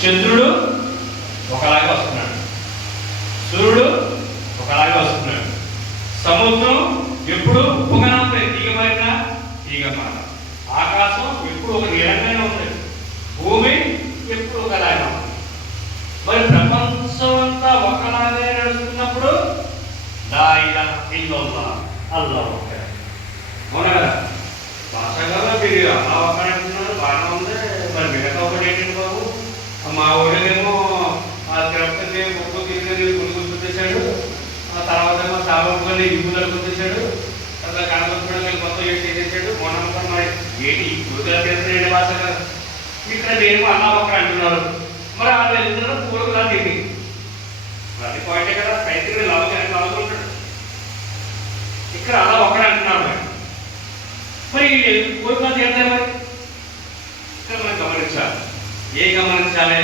చంద్రుడు ఒకలాగే వస్తున్నాడు, సూర్యుడు ఒకలాగే వస్తున్నాడు, సముద్రం ఎప్పుడు ఉప్పుగా ఉంటుంది, తీగమారినా తీగమార, ఆకాశం ఎప్పుడు ఒక నీలంగానే ఉంది, భూమి ఎప్పుడు ఒకలాగే ఉంది. మరి ప్రపంచం అంతా ఒకలాగే నడుస్తున్నప్పుడు లా ఇలాహ ఇల్లల్లాహ్ అల్లాహు అక్బర్. అవునా కదా? భాషగా మీరు అల్లాహు అక్బర్ అంటున్నారు, బాగానే ఉంది. మరి మిగతా ఒకటి ఏంటండి బాబు? మా ఊళ్ళేమో తిరుపతి ముప్పు తిరిగి గుడి గుర్తొచ్చేసాడు, ఆ తర్వాత ఏమో సాబాబుని ఇల్లు గుర్తొచ్చాడు, అట్లా కనపడుతున్నాడు మొత్తం ఏం చేసేసాడు. మొన్న మరి ఏంటి గురుగా చేస్తున్నాడు భాష కదా. ఇక్కడ నేనేమో అల్లాహు అక్బర్ అంటున్నారు, మరి వాళ్ళు వెళ్తున్నారు పూర్వకు లా తిరిగి అది పాయింటే కదా. రైతులు లావుకుంటాడు, ఇక్కడ అలా ఒక్కడే అంటున్నాడు. మరి పూర్వకులా తీరుతాయి. మరి ఇక్కడ మనం గమనించాలి. ఏ గమనించాలి?